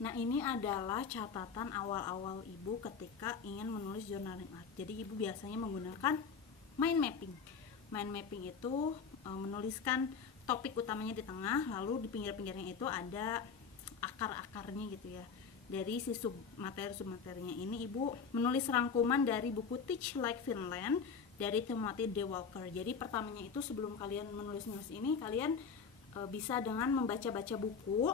Nah, ini adalah catatan awal-awal ibu ketika ingin menulis journaling art. Jadi ibu biasanya menggunakan mind mapping. Mind mapping itu menuliskan topik utamanya di tengah, lalu di pinggir-pinggirnya itu ada akar-akarnya gitu ya. Dari si submaterinya ini ibu menulis rangkuman dari buku Teach Like Finland dari Timothy D. Walker. Jadi pertamanya itu sebelum kalian menulis-nulis ini, kalian bisa dengan membaca-baca buku,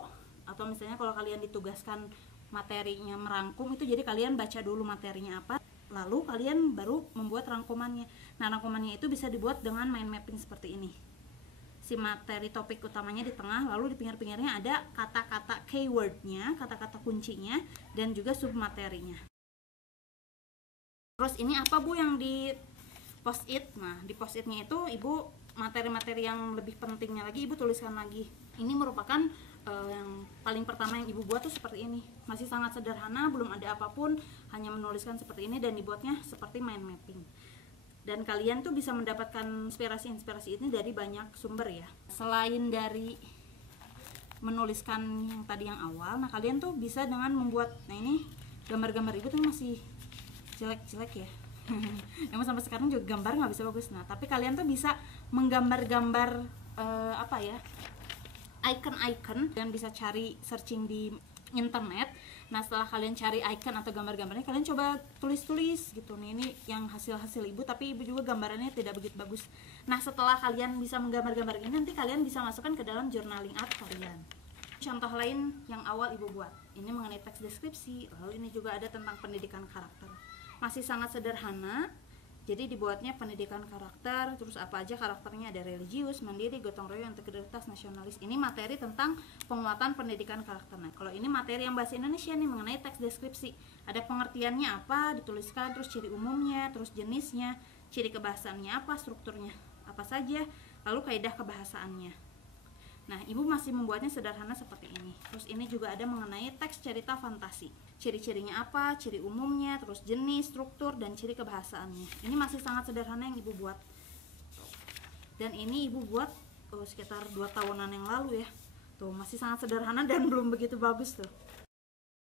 atau misalnya kalau kalian ditugaskan materinya merangkum itu, jadi kalian baca dulu materinya apa, lalu kalian baru membuat rangkumannya. Nah, rangkumannya itu bisa dibuat dengan mind mapping seperti ini. Si materi topik utamanya di tengah, lalu di pinggir-pinggirnya ada kata-kata keywordnya, kata-kata kuncinya, dan juga submaterinya. Terus ini apa Bu yang di post-it? Nah, di post-itnya itu ibu materi-materi yang lebih pentingnya lagi ibu tuliskan lagi. Ini merupakan yang paling pertama yang ibu buat tuh seperti ini. Masih sangat sederhana, belum ada apapun, hanya menuliskan seperti ini dan dibuatnya seperti mind mapping. Dan kalian tuh bisa mendapatkan inspirasi-inspirasi ini dari banyak sumber ya. Selain dari menuliskan yang tadi yang awal, nah kalian tuh bisa dengan membuat, nah ini gambar-gambar ibu tuh masih jelek-jelek ya. Emang sampai sekarang juga gambar nggak bisa bagus. Nah, tapi kalian tuh bisa menggambar-gambar apa ya, icon-icon, dan bisa cari searching di internet. Nah, setelah kalian cari icon atau gambar-gambarnya, kalian coba tulis-tulis gitu. Nih, ini yang hasil-hasil ibu, tapi ibu juga gambarannya tidak begitu bagus. Nah, setelah kalian bisa menggambar-gambar ini, nanti kalian bisa masukkan ke dalam journaling art kalian. Contoh lain yang awal ibu buat, ini mengenai teks deskripsi, lalu ini juga ada tentang pendidikan karakter. Masih sangat sederhana, jadi dibuatnya pendidikan karakter, terus apa aja karakternya, ada religius, mandiri, gotong royong, integritas, nasionalis. Ini materi tentang penguatan pendidikan karakter. Nah, kalau ini materi yang bahasa Indonesia nih, mengenai teks deskripsi, ada pengertiannya apa, dituliskan, terus ciri umumnya, terus jenisnya, ciri kebahasaannya apa, strukturnya apa saja, lalu kaidah kebahasaannya. Nah, ibu masih membuatnya sederhana seperti ini. Terus ini juga ada mengenai teks cerita fantasi, ciri-cirinya apa, ciri umumnya, terus jenis, struktur, dan ciri kebahasaannya. Ini masih sangat sederhana yang ibu buat. Dan ini ibu buat sekitar 2 tahunan yang lalu ya. Tuh, masih sangat sederhana dan belum begitu bagus tuh.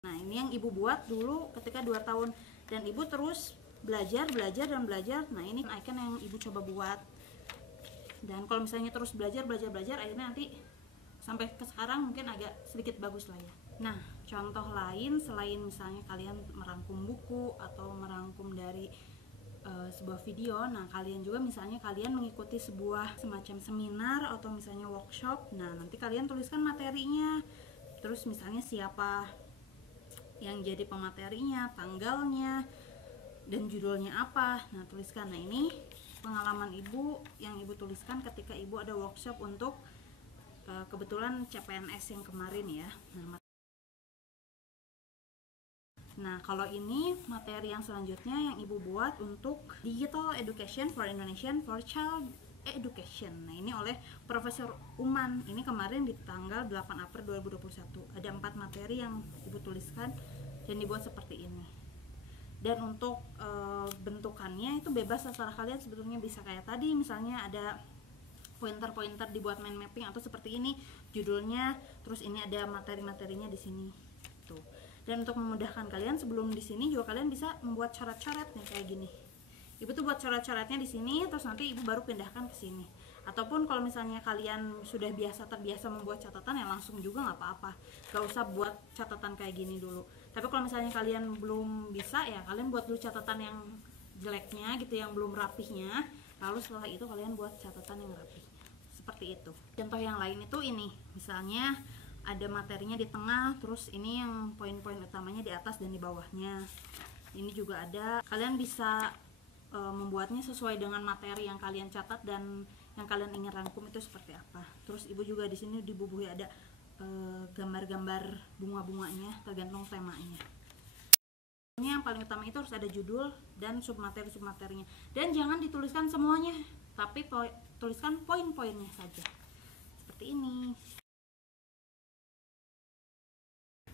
Nah, ini yang ibu buat dulu ketika 2 tahun, dan ibu terus belajar. Nah, ini icon yang ibu coba buat. Dan kalau misalnya terus belajar, akhirnya nanti sampai ke sekarang mungkin agak sedikit bagus lah ya. Nah, contoh lain selain misalnya kalian merangkum buku atau merangkum dari sebuah video, nah kalian juga misalnya kalian mengikuti sebuah semacam seminar atau misalnya workshop, nah nanti kalian tuliskan materinya, terus misalnya siapa yang jadi pematerinya, tanggalnya, dan judulnya apa, nah tuliskan. Nah, ini pengalaman ibu yang ibu tuliskan ketika ibu ada workshop untuk kebetulan CPNS yang kemarin ya. Nah, kalau ini materi yang selanjutnya yang ibu buat untuk Digital Education for Indonesian for Child Education. Nah, ini oleh Profesor Uman. Ini kemarin di tanggal 8 April 2021. Ada 4 materi yang ibu tuliskan dan dibuat seperti ini. Dan untuk bentukannya itu bebas, terserah kalian sebetulnya, bisa kayak tadi misalnya ada pointer-pointer dibuat mind mapping, atau seperti ini judulnya, terus ini ada materi-materinya di sini tuh. Dan untuk memudahkan kalian, sebelum di sini juga kalian bisa membuat coret-coret nih kayak gini. Ibu tuh buat coret-coretnya di sini, terus nanti ibu baru pindahkan ke sini. Ataupun kalau misalnya kalian sudah terbiasa membuat catatan, ya langsung juga nggak apa-apa, gak usah buat catatan kayak gini dulu. Tapi kalau misalnya kalian belum bisa, ya kalian buat dulu catatan yang jeleknya gitu, yang belum rapihnya, lalu setelah itu kalian buat catatan yang rapih seperti itu. Contoh yang lain itu ini, misalnya ada materinya di tengah, terus ini yang poin-poin utamanya di atas dan di bawahnya. Ini juga ada, kalian bisa membuatnya sesuai dengan materi yang kalian catat dan yang kalian ingin rangkum itu seperti apa. Terus ibu juga di sini dibubuhi ada gambar-gambar bunga-bunganya tergantung temanya. Yang paling utama itu harus ada judul dan submateri-submaterinya. Dan jangan dituliskan semuanya, tapi tuliskan poin-poinnya saja. Seperti ini.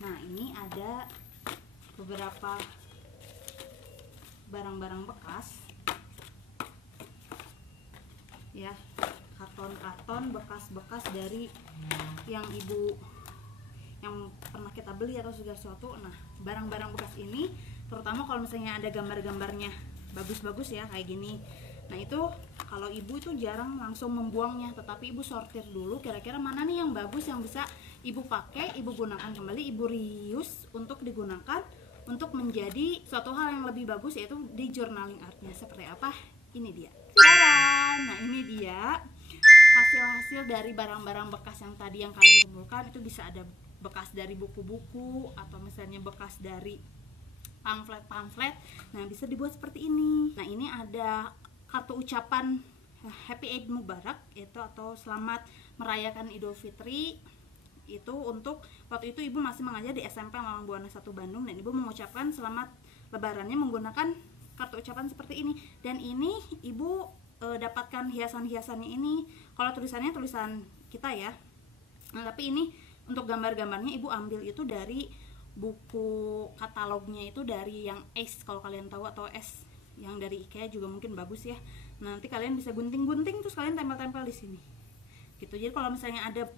Nah, ini ada beberapa barang-barang bekas ya, karton-karton bekas-bekas dari yang pernah kita beli atau segala sesuatu. Nah, barang-barang bekas ini terutama kalau misalnya ada gambar-gambarnya bagus-bagus ya kayak gini. Nah, itu kalau ibu itu jarang langsung membuangnya, tetapi ibu sortir dulu kira-kira mana nih yang bagus yang bisa ibu pakai, ibu gunakan kembali, ibu reuse untuk digunakan untuk menjadi suatu hal yang lebih bagus, yaitu di journaling artnya. Seperti apa? Ini dia. Nah, ini dia hasil-hasil dari barang-barang bekas yang tadi yang kalian kumpulkan. Itu bisa ada bekas dari buku-buku atau misalnya bekas dari pamflet. Nah, bisa dibuat seperti ini. Nah, ini ada kartu ucapan Happy Eid Mubarak itu atau selamat merayakan Idul Fitri. Itu untuk waktu itu ibu masih mengajar di SMP Malang Buana 1 Bandung, dan ibu mengucapkan selamat lebarannya menggunakan kartu ucapan seperti ini. Dan ini ibu dapatkan hiasan-hiasannya ini. Kalau tulisannya tulisan kita ya. Nah, tapi ini untuk gambar-gambarnya ibu ambil itu dari buku katalognya, itu dari yang Ace kalau kalian tahu, atau S yang dari IKEA juga mungkin bagus ya. Nah, nanti kalian bisa gunting-gunting terus kalian tempel-tempel di sini gitu. Jadi kalau misalnya ada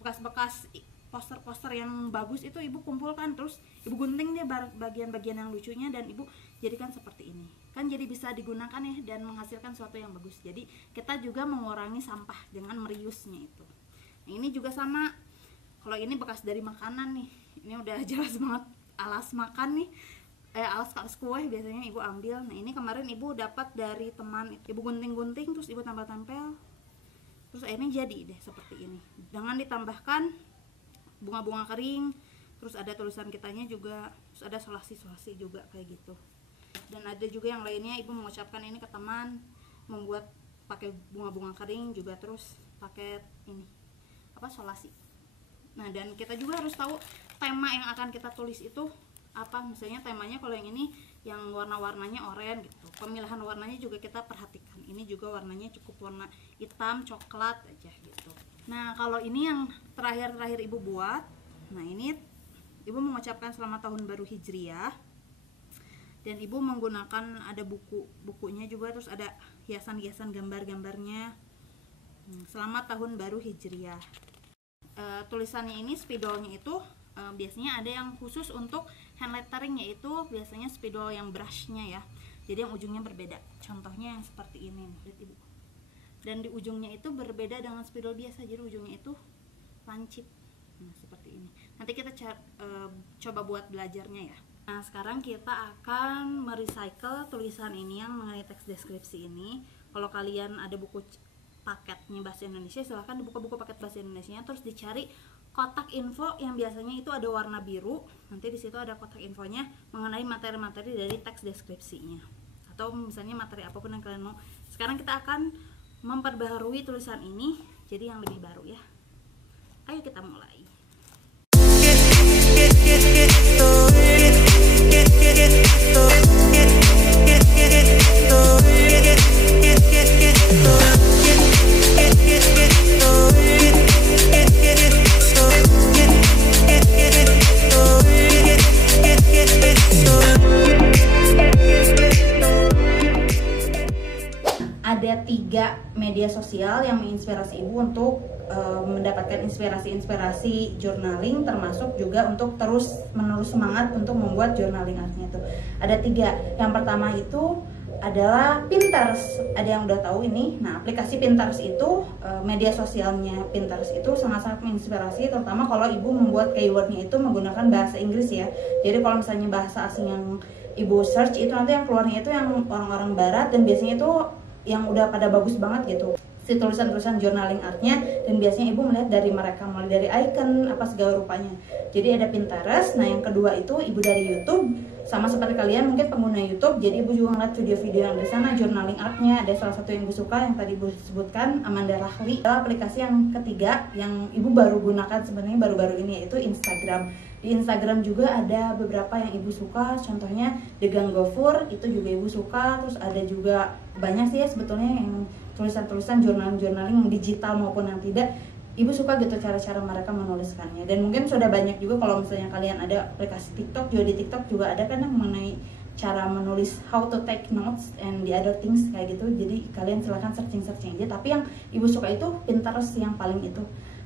bekas-bekas poster-poster yang bagus itu ibu kumpulkan, terus ibu gunting dia bagian-bagian yang lucunya dan ibu jadikan seperti ini. Kan jadi bisa digunakan ya dan menghasilkan sesuatu yang bagus. Jadi kita juga mengurangi sampah dengan meriusnya itu. Nah, ini juga sama. Kalau ini bekas dari makanan nih, ini udah jelas banget alas makan nih, alas kue biasanya ibu ambil. Nah, ini kemarin ibu dapat dari teman, ibu gunting-gunting terus ibu tempel-tempel, terus akhirnya jadi deh seperti ini. Dengan ditambahkan bunga-bunga kering, terus ada tulisan kitanya juga, terus ada solasi-solasi juga kayak gitu. Dan ada juga yang lainnya ibu mengucapkan ini ke teman, membuat pakai bunga-bunga kering juga, terus pakai ini solasi. Nah, dan kita juga harus tahu tema yang akan kita tulis itu apa. Misalnya temanya kalau yang ini yang warna-warnanya oranye gitu, pemilihan warnanya juga kita perhatikan. Ini juga warnanya cukup warna hitam, coklat aja gitu. Nah, kalau ini yang terakhir ibu buat, nah ini ibu mengucapkan selamat tahun baru Hijriah, dan ibu menggunakan ada bukunya juga, terus ada hiasan-hiasan gambar-gambarnya. Selamat tahun baru Hijriah. Tulisannya ini spidolnya itu biasanya ada yang khusus untuk hand lettering, yaitu biasanya spidol yang brushnya ya, jadi yang ujungnya berbeda. Contohnya yang seperti ini nih, lihat ibu. Dan di ujungnya itu berbeda dengan spidol biasa, jadi ujungnya itu lancip. Nah, seperti ini. Nanti kita coba buat belajarnya ya. Nah, sekarang kita akan merecycle tulisan ini yang mengenai teks deskripsi ini. Kalau kalian ada buku paketnya bahasa Indonesia, silahkan dibuka buku paket bahasa Indonesia, terus dicari kotak info yang biasanya itu ada warna biru. Nanti di situ ada kotak infonya mengenai materi-materi dari teks deskripsinya, atau misalnya materi apapun yang kalian mau. Sekarang kita akan memperbaharui tulisan ini jadi yang lebih baru ya. Ayo kita mulai. Ada 3 media sosial yang menginspirasi ibu untuk mendapatkan inspirasi journaling, termasuk juga untuk terus-menerus semangat untuk membuat journaling artnya itu. Ada 3. Yang pertama itu adalah Pinterest. Ada yang udah tahu ini. Nah, aplikasi Pinterest itu, media sosialnya Pinterest itu sangat-sangat menginspirasi, terutama kalau ibu membuat keywordnya itu menggunakan bahasa Inggris ya. Jadi kalau misalnya bahasa asing yang ibu search itu, nanti yang keluarnya itu yang orang-orang barat, dan biasanya itu yang udah pada bagus banget gitu si tulisan-tulisan journaling artnya, dan biasanya ibu melihat dari mereka, mulai dari icon apa segala rupanya. Jadi ada Pinterest. Nah, yang kedua itu ibu dari YouTube, sama seperti kalian mungkin pengguna YouTube, jadi ibu juga ngeliat video-video yang di sana journaling artnya. Ada salah satu yang ibu suka yang tadi ibu sebutkan, Amanda Rahli. Aplikasi yang ketiga yang ibu baru gunakan sebenarnya baru-baru ini, yaitu Instagram. Di Instagram juga ada beberapa yang ibu suka, contohnya The Gang Gofur, itu juga ibu suka. Terus ada juga banyak sih ya sebetulnya yang tulisan-tulisan journaling yang digital maupun yang tidak, ibu suka gitu cara-cara mereka menuliskannya. Dan mungkin sudah banyak juga kalau misalnya kalian ada aplikasi TikTok, juga di TikTok juga ada kan yang mengenai cara menulis, how to take notes and the other things kayak gitu. Jadi kalian silahkan searching aja. Tapi yang ibu suka itu Pinterest yang paling itu.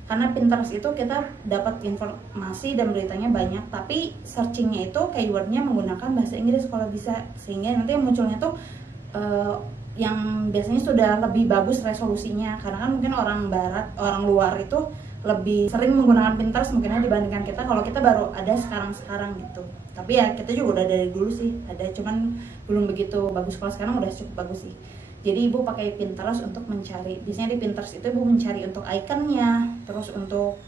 Karena Pinterest itu kita dapat informasi dan beritanya banyak, tapi searchingnya itu keywordnya menggunakan bahasa Inggris kalau bisa, sehingga nanti yang munculnya tuh yang biasanya sudah lebih bagus resolusinya. Karena kan mungkin orang luar itu lebih sering menggunakan Pinterest mungkinnya dibandingkan kita, kalau kita baru ada sekarang gitu. Tapi ya kita juga udah dari dulu sih ada, cuman belum begitu bagus. Kalau sekarang udah cukup bagus sih. Jadi ibu pakai Pinterest untuk mencari, biasanya di Pinterest itu ibu mencari untuk ikonnya, terus untuk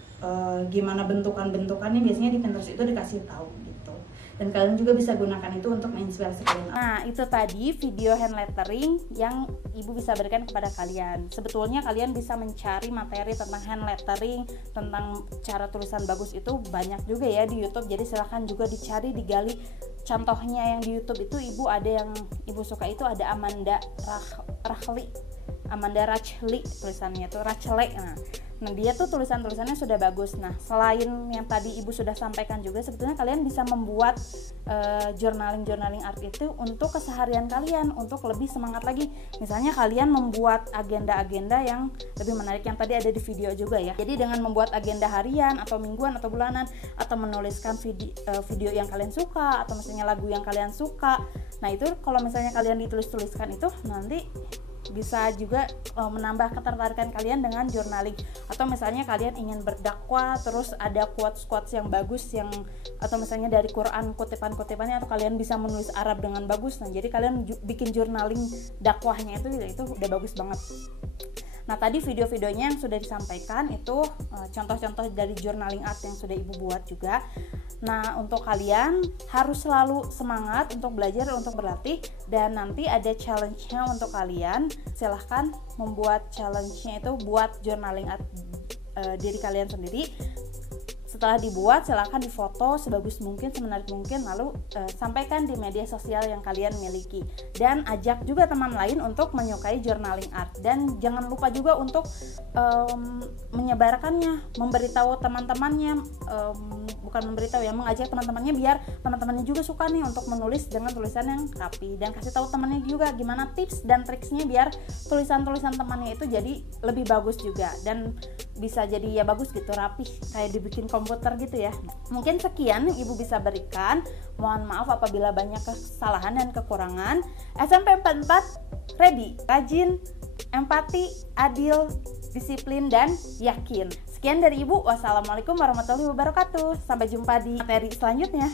gimana bentukannya biasanya di Pinterest itu dikasih tahu gitu. Dan kalian juga bisa gunakan itu untuk menginspirasi kalian. Nah, itu tadi video hand lettering yang ibu bisa berikan kepada kalian. Sebetulnya kalian bisa mencari materi tentang hand lettering, tentang cara tulisan bagus itu banyak juga ya di YouTube. Jadi silahkan juga dicari, digali. Contohnya yang di YouTube itu ibu ada yang ibu suka itu ada Amanda Rachli tulisannya itu Rachli. Nah dia tuh tulisannya sudah bagus. Nah selain yang tadi ibu sudah sampaikan juga, sebetulnya kalian bisa membuat journaling art itu untuk keseharian kalian, untuk lebih semangat lagi. Misalnya kalian membuat agenda-agenda yang lebih menarik, yang tadi ada di video juga ya. Jadi dengan membuat agenda harian atau mingguan atau bulanan, atau menuliskan video yang kalian suka, atau misalnya lagu yang kalian suka, nah itu kalau misalnya kalian ditulis-tuliskan itu nanti bisa juga menambah ketertarikan kalian dengan journaling. Atau misalnya kalian ingin berdakwah, terus ada quotes yang bagus yang, atau misalnya dari Quran kutipan-kutipannya, atau kalian bisa menulis Arab dengan bagus. Nah jadi kalian bikin journaling dakwahnya itu udah bagus banget. Nah tadi video-videonya yang sudah disampaikan itu contoh-contoh dari journaling art yang sudah ibu buat juga. Nah untuk kalian harus selalu semangat untuk belajar, untuk berlatih, dan nanti ada challenge-nya untuk kalian. Silahkan membuat challenge-nya itu buat journaling art diri kalian sendiri. Setelah dibuat silahkan difoto sebagus mungkin, semenarik mungkin, lalu sampaikan di media sosial yang kalian miliki, dan ajak juga teman lain untuk menyukai journaling art. Dan jangan lupa juga untuk menyebarkannya, memberitahu teman-temannya, bukan memberitahu ya, mengajak teman-temannya biar teman-temannya juga suka nih untuk menulis dengan tulisan yang rapi, dan kasih tahu temannya juga gimana tips dan triksnya biar tulisan-tulisan temannya itu jadi lebih bagus juga, dan bisa jadi ya bagus gitu, rapi kayak dibikin komputer gitu ya. Mungkin sekian yang ibu bisa berikan. Mohon maaf apabila banyak kesalahan dan kekurangan. SMP 44 ready, rajin, empati, adil, disiplin, dan yakin. Sekian dari ibu. Wassalamualaikum warahmatullahi wabarakatuh. Sampai jumpa di materi selanjutnya.